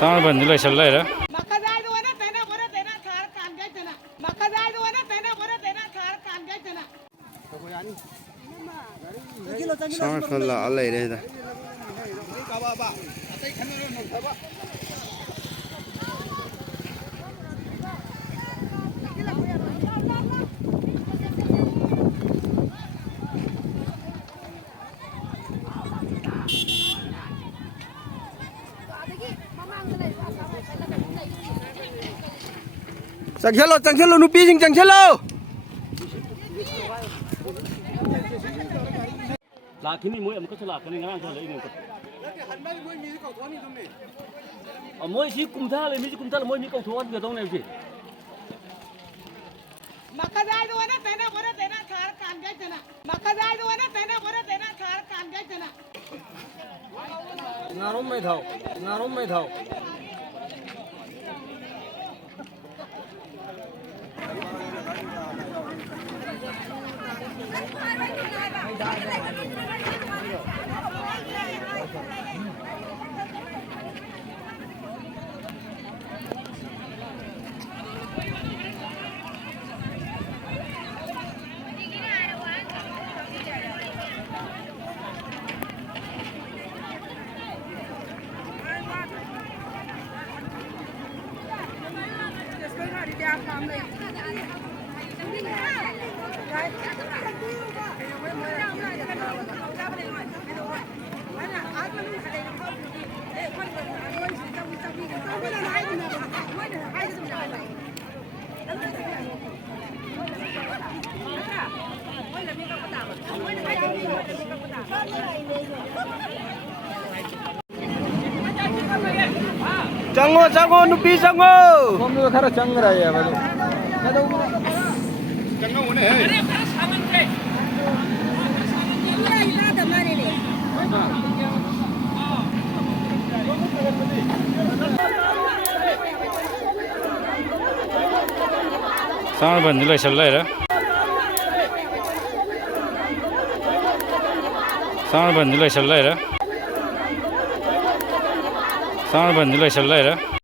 सांगबंदी लयसल्लाय रे मका जायदो ना तेना बरं तेना थार कांद्याचं ना मका जायदो ना तेना बरं तेना थार कांद्याचं ना सांगखला आलाय रे Chẳng hello nupi chẳng hello. Là thì mình mỗi một cái là cái này ngang thôi lấy người. Mỗi chỉ cùng tha lấy, cùng tha là mỗi mi cầu thua được đâu này gì. मका जायदो ना तेना बरं तेना थार कांद्याचं ना मका जायदो ना तेना बरं तेना थार कांद्याचं ना Ngarom mai thau. Jango nupi jango. Kamu khara changra ya balu. Jango one hai. सांगबंदी लयसल्लाय रे सांगबंदी लयसल्लाय रे